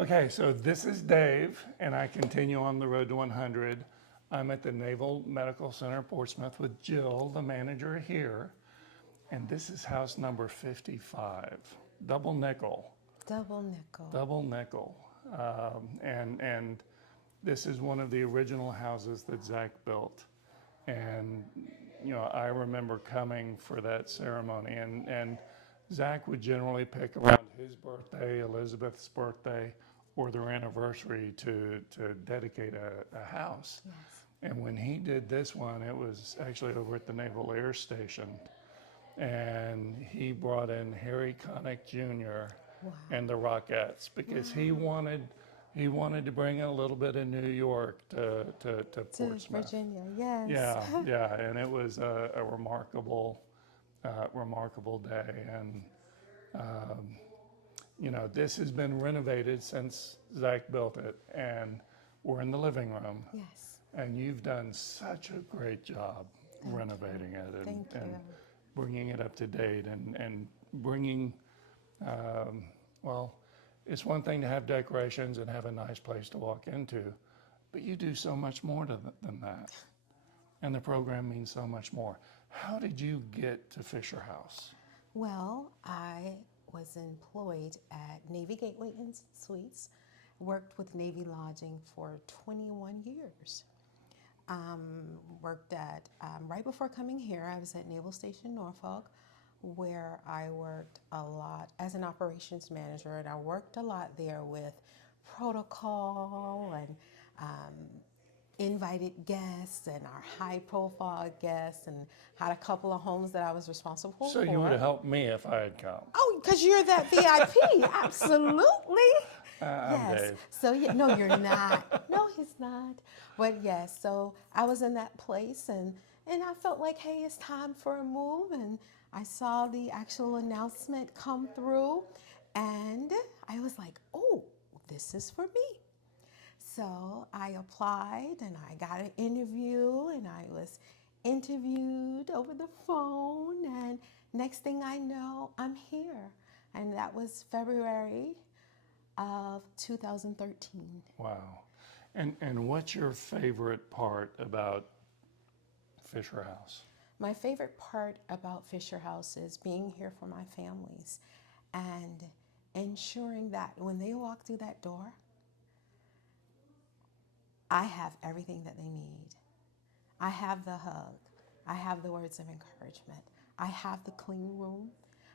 Okay, so this is Dave, and I continue on the road to 100. I'm at the Naval Medical Center, Portsmouth, with Jill, the manager here, and this is house number 55, double nickel, Double nickel. double nickel. And this is one of the original houses that Zach built. And, you know, I remember coming for that ceremony, and Zach would generally pick around his birthday, Elizabeth's birthday, or their anniversary to dedicate a house. Yes. And when he did this one, it was actually over at the Naval Air Station. And he brought in Harry Connick Jr. Wow. and the Rockettes because he wanted to bring a little bit of New York to To Portsmouth. Virginia, yes. Yeah, and it was a remarkable day. And you know, this has been renovated since Zach built it, and we're in the living room. Yes. And you've done such a great job renovating it Thank and you. bringing it up to date and bringing, well, it's one thing to have decorations and have a nice place to walk into, but you do so much more than that. And the program means so much more. How did you get to Fisher House? Well, I was employed at Navy Gateway Inn Suites, worked with Navy Lodging for 21 years. Worked at, right before coming here, I was at Naval Station Norfolk, where I worked a lot as an operations manager, and I worked a lot there with protocol and invited guests and our high profile guests, and had a couple of homes that I was responsible for. So you would have helped me if I had come. Oh, because you're that VIP, absolutely. I'm Dave. So yeah, no, you're not. No, he's not. But yes, so I was in that place, and I felt like, hey, it's time for a move, and I saw the actual announcement come through, and I was like, oh, this is for me. So I applied, and I got an interview, and I was interviewed over the phone, and next thing I know, I'm here. And that was February of 2013. Wow. And what's your favorite part about Fisher House? My favorite part about Fisher House is being here for my families and ensuring that when they walk through that door, I have everything that they need. I have the hug. I have the words of encouragement. I have the clean room.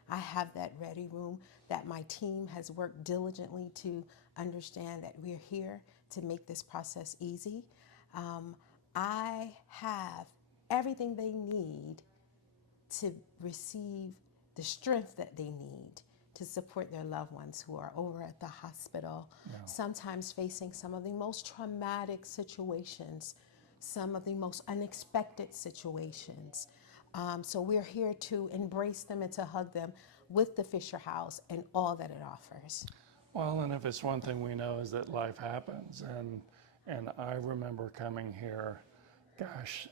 I have that ready room that my team has worked diligently to understand that we're here to make this process easy. I have everything they need to receive the strength that they need to support their loved ones who are over at the hospital, sometimes facing some of the most traumatic situations, some of the most unexpected situations. So we're here to embrace them and to hug them with the Fisher House and all that it offers. Well, and if it's one thing we know is that life happens, and I remember coming here, gosh,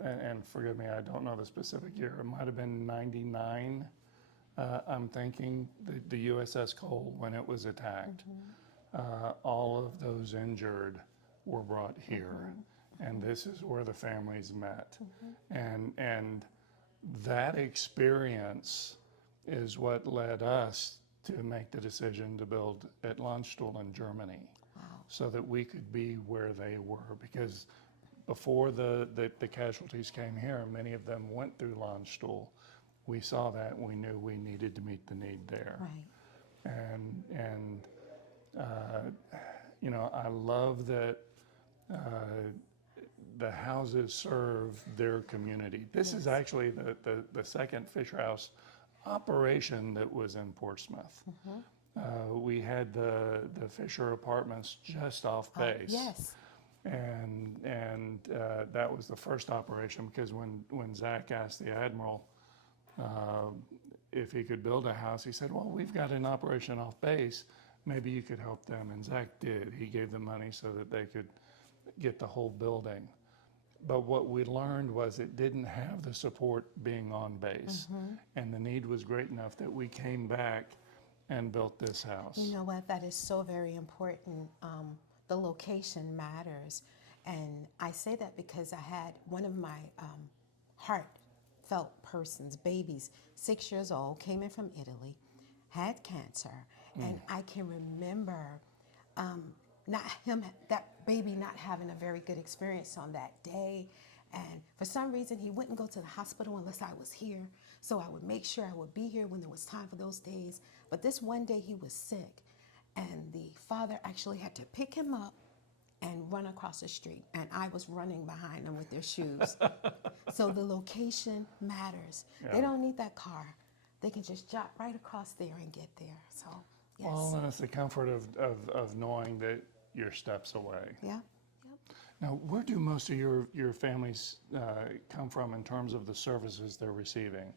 and forgive me, I don't know the specific year. It might have been '99. I'm thinking the USS Cole when it was attacked. All of those injured were brought here, and this is where the families met, and that experience is what led us to make the decision to build at Landstuhl in Germany, so that we could be where they were. Because before the casualties came here, many of them went through Landstuhl. We saw that, and we knew we needed to meet the need there. Right. And you know, I love that the houses serve their community. This is actually the second Fisher House operation that was in Portsmouth. We had the Fisher Apartments just off base. Yes. And that was the first operation, because when Zach asked the Admiral if he could build a house, he said, well, we've got an operation off base. Maybe you could help them. And Zach did. He gave them money so that they could get the whole building. But what we learned was it didn't have the support being on base. And the need was great enough that we came back and built this house. You know what? That is so very important. The location matters. And I say that because I had one of my heartfelt persons, babies, 6 years old, came in from Italy, had cancer. And I can remember that baby not having a very good experience on that day. And for some reason, he wouldn't go to the hospital unless I was here. So I would make sure I would be here when there was time for those days. But this one day he was sick, and the father actually had to pick him up and run across the street. And I was running behind them with their shoes. So the location matters. Yeah. They don't need that car. They can just jot right across there and get there. So, yes. Well, and it's the comfort of knowing that you're steps away. Yeah. Now, where do most of your families come from in terms of the services they're receiving?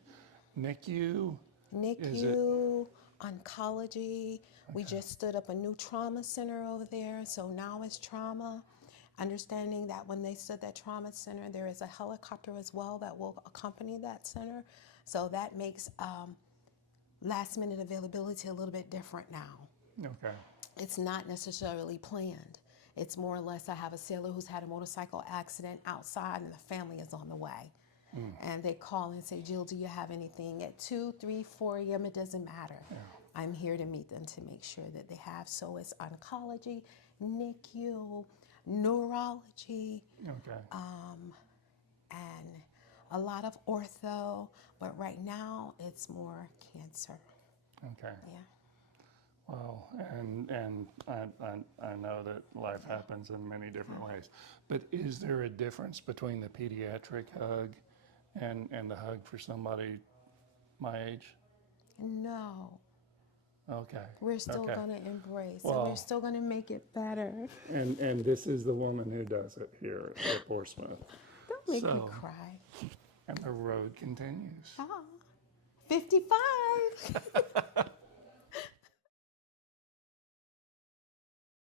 NICU? NICU, oncology. We just stood up a new trauma center over there, so now it's trauma. Understanding that when they stood that trauma center, there is a helicopter as well that will accompany that center. So that makes last minute availability a little bit different now. Okay. It's not necessarily planned. It's more or less, I have a sailor who's had a motorcycle accident outside and the family is on the way. And they call and say, Jill, do you have anything? At 2, 3, 4 a.m., it doesn't matter. Yeah. I'm here to meet them to make sure that they have. So it's oncology, NICU, neurology, and a lot of ortho. But right now, it's more cancer. Okay. Yeah. Well, and I know that life happens in many different ways, but is there a difference between the pediatric hug and the hug for somebody my age? No. Okay. We're still going to embrace Well, and we're still going to make it better. And this is the woman who does it here at Portsmouth. Don't make me cry. And the road continues. 55.